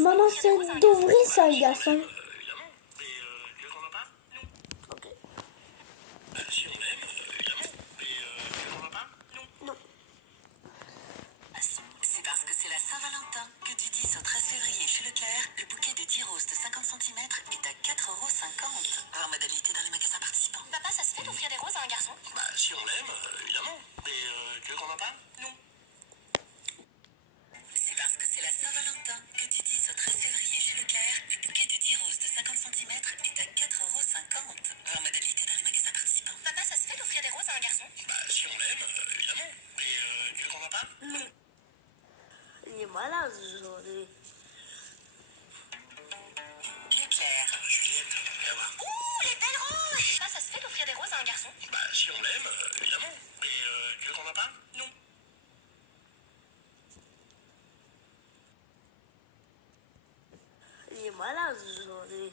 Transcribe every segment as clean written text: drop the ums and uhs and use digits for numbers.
Maman, c'est d'ouvrir ça, garçon. Évidemment. Mais tu veux qu'on en parle? Non. Ok. Si on l'aime, évidemment. Mais tu veux qu'on en parle? Non. Non. C'est parce que c'est la Saint-Valentin que du 10 au 13 février chez Leclerc, le bouquet de 10 roses de 50 cm est à 4,50 €. Voir modalité dans les magasins participants. Papa, ça se fait d'offrir des roses à un garçon? Bah, si on l'aime, évidemment. Mais tu veux qu'on en parle? Non. C'est parce que c'est la Saint-Valentin que du 10 au 13 février chez Leclerc, le bouquet de 10 roses de 50 cm est à 4,50 €. Voir modalité dans les magasins participants. Papa, ça se fait d'offrir des roses à un garçon? Bah, si on l'aime, évidemment. Mais tu veux qu'on en parle? Non. Il est malade aujourd'hui. Leclerc. Juliette, viens voir. Ouh, les belles roses! Papa, ça se fait d'offrir des roses à un garçon? Bah, si on l'aime, évidemment. Mais tu veux qu'on en parle? Non. Il est malade aujourd'hui.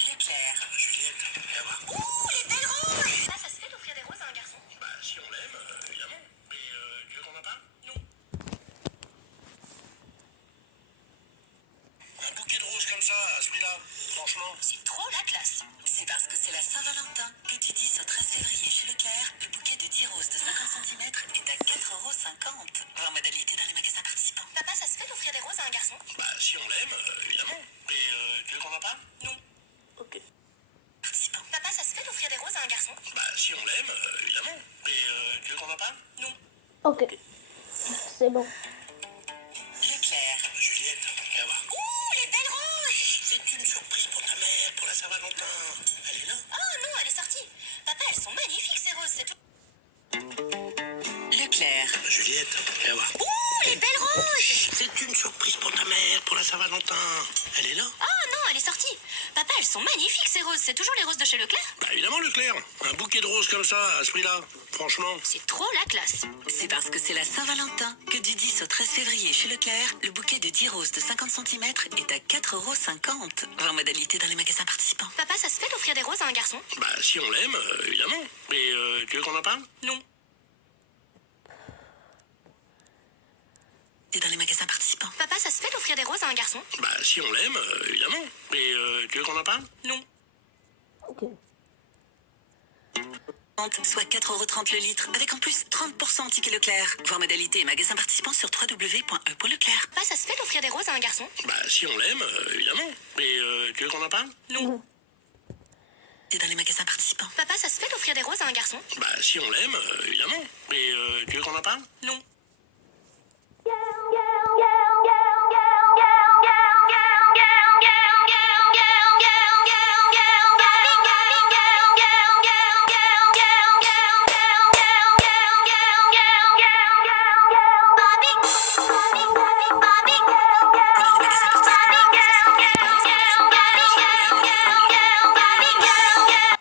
Leclerc. Juliette, viens voir. Ouh, les belles roses! Papa, ça se fait d'offrir des roses à un garçon? Bah, si on l'aime, évidemment. Mais tu veux qu'on en parle? Non. Un bouquet de roses comme ça, à ce prix-là, franchement. C'est trop la classe. C'est parce que c'est la Saint-Valentin que du 10 au 13 février chez Leclerc, le bouquet de 10 roses de 50 cm est à 4,50 €. Voir modalité dans les magasins participants. Papa, ça se fait d'offrir des roses à un garçon? Bah, si on l'aime, évidemment. Mais tu veux qu'on en parle? Non. Ok. Participants. Papa, ça se fait d'offrir des roses à un garçon? Bah, si on l'aime, évidemment. Mais tu veux qu'on en parle? Non. Ok. C'est bon. Leclerc. Juliette, viens voir. Ouh, les belles roses! C'est une surprise pour ta mère, pour la Saint-Valentin. Elle est là? Oh non, elle est sortie. Papa, elles sont magnifiques ces roses, c'est tout. Leclerc. Juliette, viens voir. Ouh, les belles roses! C'est une surprise pour ta mère, pour la Saint-Valentin. Elle est là? Oh non, elle est sortie. Papa, elles sont magnifiques ces roses, c'est toujours les roses de chez Leclerc? Bah, évidemment, Leclerc. Un bouquet de roses comme ça, à ce prix-là, franchement. C'est trop la classe. C'est parce que c'est la Saint-Valentin que du 10 au 13 février chez Leclerc, le bouquet de 10 roses de 50 cm est à 4,50 €. Voir modalité dans les magasins participants. Papa, ça se fait d'offrir des roses à un garçon? Bah, si on l'aime, évidemment. Mais tu veux qu'on en parle? Non. Et dans les magasins participants. Papa, ça se fait d'offrir des roses à un garçon? Bah, si on l'aime, évidemment. Mais tu veux qu'on en parle? Non. Ok. Soit 4,30 € le litre, avec en plus 30% en ticket Leclerc. Voir modalité et magasins participants sur www.e.leclerc. Papa, ça se fait d'offrir des roses à un garçon? Bah, si on l'aime, évidemment. Mais tu veux qu'on en parle? Non. Et dans les magasins participants. Papa, ça se fait d'offrir des roses à un garçon? Bah, si on l'aime, évidemment. Mais tu veux qu'on en parle? Non.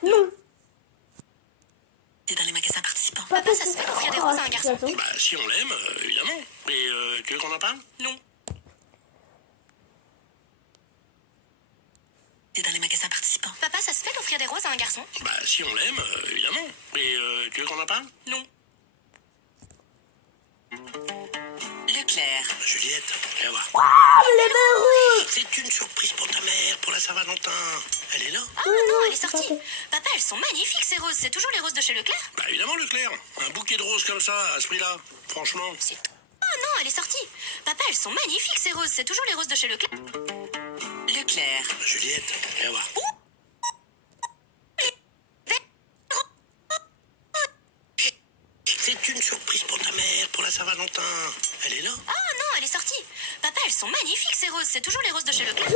Non. Et dans les magasins participants. Papa, ça se fait d'offrir des roses à un garçon? Bah, si on l'aime, évidemment. Mais tu veux qu'on en parle? Non. Et dans les magasins participants. Papa, ça se fait d'offrir des roses à un garçon? Bah, si on l'aime, évidemment. Mais tu veux qu'on en parle? Non. Leclerc. Juliette, viens voir. Ah, les belles roses! C'est une surprise pour ta mère, pour la Saint-Valentin. Elle est là? Oh non, elle est c'est sortie. pas fait. Papa, elles sont magnifiques ces roses, c'est toujours les roses de chez Leclerc? Bah, évidemment, Leclerc. Un bouquet de roses comme ça, à ce prix-là, franchement. Oh non, elle est sortie. Papa, elles sont magnifiques ces roses, c'est toujours les roses de chez Leclerc? Leclerc. Juliette, viens voir. C'est une surprise pour ta mère, pour la Saint-Valentin. Elle est là? Oh non, elle est sortie. Papa, elles sont magnifiques ces roses, c'est toujours les roses de chez Leclerc?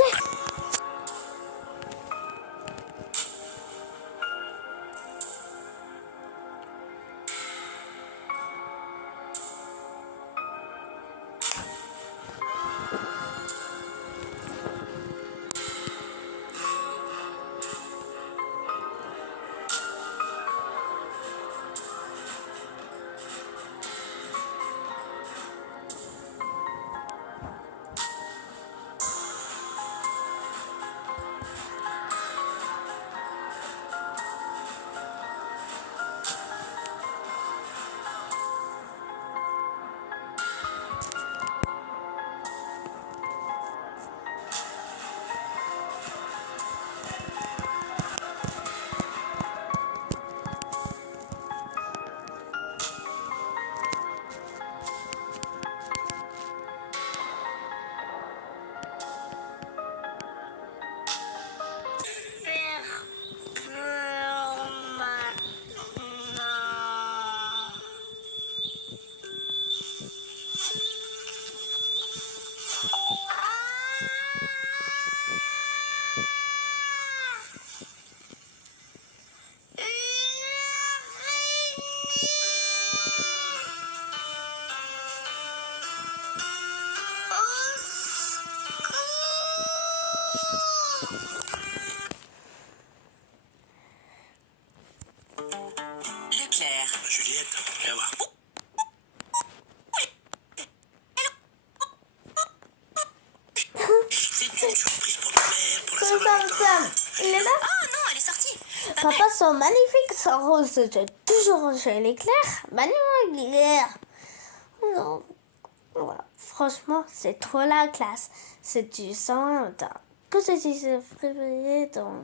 Papa, sont magnifiques, ces roses. J'ai toujours chez l'éclair. Magnifique. Non. Voilà. Franchement, c'est trop la classe. C'est du Saint-Valentin. Que c'est du février dans...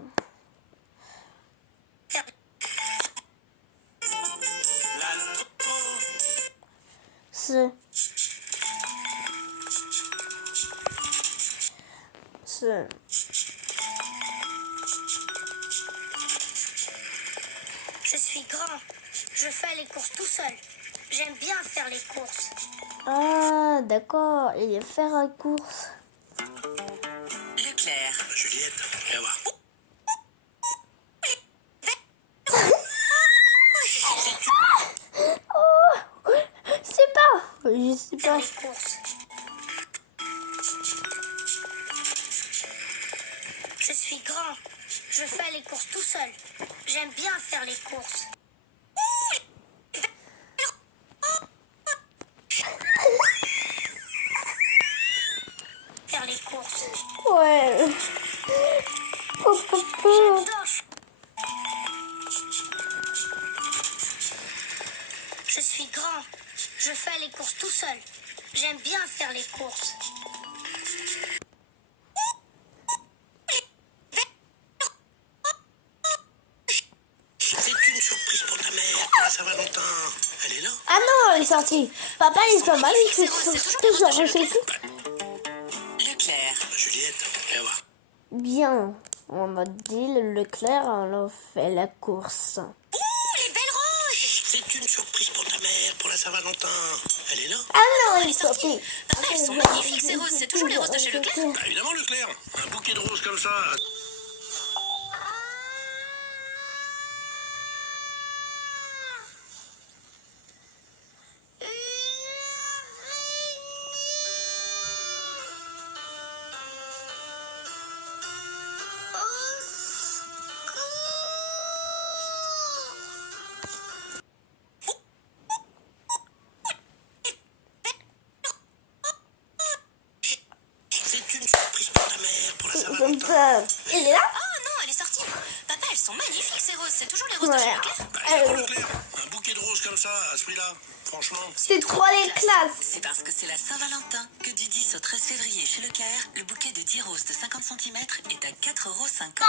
Ce... Je suis grand. Je fais les courses tout seul. J'aime bien faire les courses. Ah, d'accord. Il est faire la course. Leclerc. Juliette, viens voir. Oh, c'est pas. Je sais Faire pas. les courses. Je suis grand. Je fais les courses tout seul. J'aime bien faire les courses. Faire les courses. Ouais. J'adore. Je suis grand. Je fais les courses tout seul. J'aime bien faire les courses. C'est une surprise pour ta mère pour la Saint-Valentin. Elle est là. Ah non, il est sorti. Papa, ils sont magnifiques. Toujours chez Leclerc. Juliette, viens voir. Bien. On m'a dit le Leclerc, on a fait la course. Les belles roses. C'est une surprise pour ta mère pour la Saint-Valentin. Elle est là. Ah non, il est sorti. sorti. Papa, elles sont magnifiques ces roses. C'est toujours les roses de chez Leclerc. Bah, évidemment, Leclerc. Un bouquet de roses comme ça. C'est une surprise pour ta mère pour la Saint-Valentin. Il est là? Oh non, elle est sortie. Papa, elles sont magnifiques ces roses. C'est toujours les roses de chez Ouais. Leclerc. Bah, évidemment, Leclerc. Un bouquet de roses comme ça, à ce prix-là. Franchement. C'est trop les classes. C'est parce que c'est la Saint-Valentin que du 10 au 13 février chez Leclerc, le bouquet de 10 roses de 50 cm est à 4,50 €.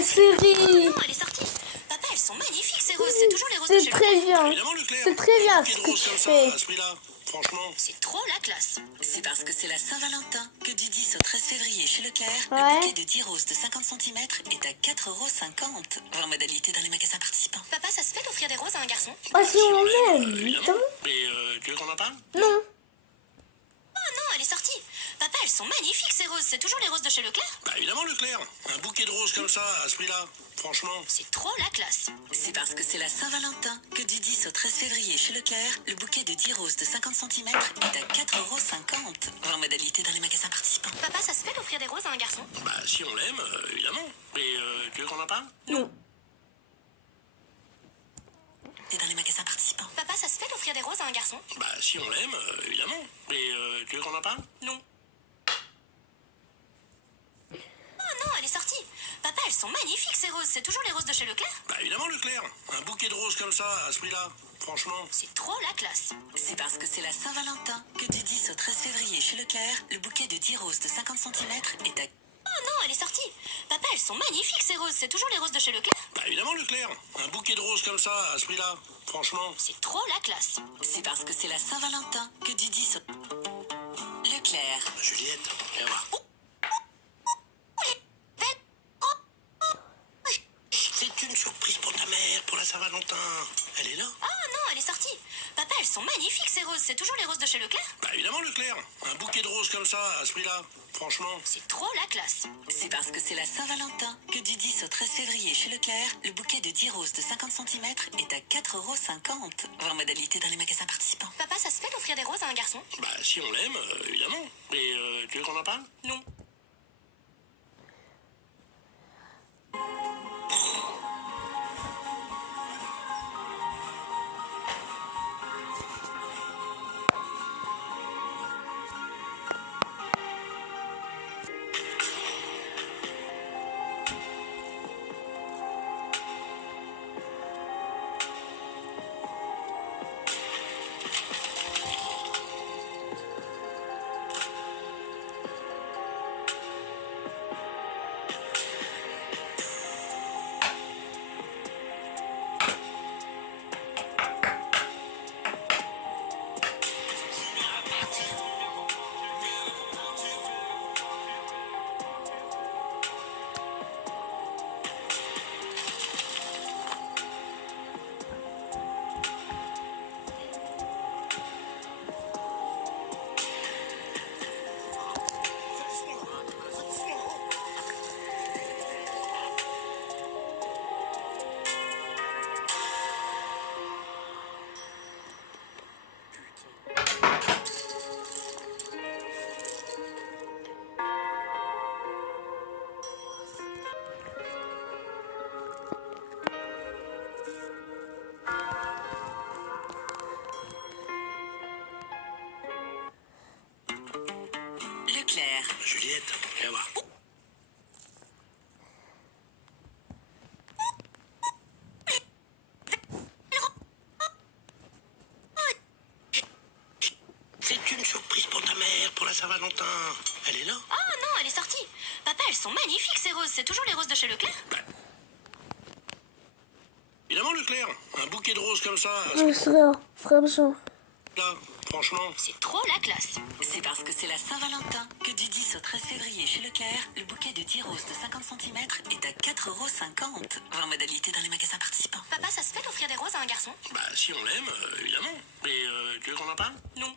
Série. Non, elle est sortie. Papa, elles sont magnifiques ces roses. C'est toujours les roses de C'est chez très Leclerc. bien. Évidemment, Leclerc. C'est très bien Un ce bouquet de que roses tu comme ça, fais. à ce prix-là. Franchement. C'est trop la classe. C'est parce que c'est la Saint-Valentin que du 10 au 13 février chez Leclerc, Ouais. le bouquet de 10 roses de 50 cm est à 4,50 €. Voir modalité dans les magasins participants. Papa, ça se fait d'offrir des roses à un garçon? Oh, si on l'aime, Évidemment. évidemment. Mais tu veux qu'on en parle? Non. Oh non, elle est sortie. Papa, elles sont magnifiques ces roses. C'est toujours les roses de chez Leclerc. Bah évidemment, Leclerc. Un bouquet de roses comme ça, à ce prix-là. Franchement. C'est trop la classe. C'est parce que c'est la Saint-Valentin que du 10 au 13 février chez Leclerc, le bouquet de 10 roses de 50 cm est à 4,50 €. Voir modalité dans les magasins participants. Papa, ça se fait d'offrir des roses à un garçon? Bah si on l'aime, évidemment. Mais tu veux qu'on en parle? Non. Et dans les magasins participants. Papa, ça se fait d'offrir des roses à un un garçon? Bah, si on l'aime, évidemment. Et tu veux qu'on en parle? Non. Oh non, elle est sortie. Papa, elles sont magnifiques ces roses. C'est toujours les roses de chez Leclerc? Bah, évidemment, Leclerc. Un bouquet de roses comme ça, à ce prix-là. Franchement. C'est trop la classe. C'est parce que c'est la Saint-Valentin que du 10 au 13 février chez Leclerc, le bouquet de 10 roses de 50 cm est à... Oh non, elle est sortie. Papa, elles sont magnifiques ces roses. C'est toujours les roses de chez Leclerc? Bah, évidemment, Leclerc. Un bouquet de roses comme ça, à ce prix-là. Franchement. C'est trop la classe. C'est parce que c'est la Saint-Valentin que du 10 au... Leclerc. Juliette, viens voir. C'est une surprise pour ta mère, pour la Saint-Valentin. Elle est là? Oh non, elle est sortie. Papa, elles sont magnifiques ces roses. C'est toujours les roses de chez Leclerc? Bah, évidemment, Leclerc. Un bouquet de roses comme ça, à ce prix-là. Franchement. C'est trop la classe. C'est parce que c'est la Saint-Valentin que du 10 au 13 février chez Leclerc, le bouquet de 10 roses de 50 cm est à 4,50 €. Voir modalité dans les magasins participants. Papa, ça se fait d'offrir des roses à un garçon? Bah, si on l'aime, évidemment. Et tu veux qu'on en parle? Non. Leclerc. Juliette, viens voir. C'est une surprise pour ta mère, pour la Saint-Valentin. Elle est là? Oh non, elle est sortie. Papa, elles sont magnifiques ces roses. C'est toujours les roses de chez Leclerc? Évidemment, Leclerc. Un bouquet de roses comme ça, à ce Franchement. prix-là. Franchement. C'est trop la classe. C'est parce que c'est la Saint-Valentin que du 10 au 13 février chez Leclerc, le bouquet de 10 roses de 50 cm est à 4,50 €. Voir modalité dans les magasins participants. Papa, ça se fait d'offrir des roses à un garçon? Bah, si on l'aime, évidemment. Et tu veux qu'on en parle? Non.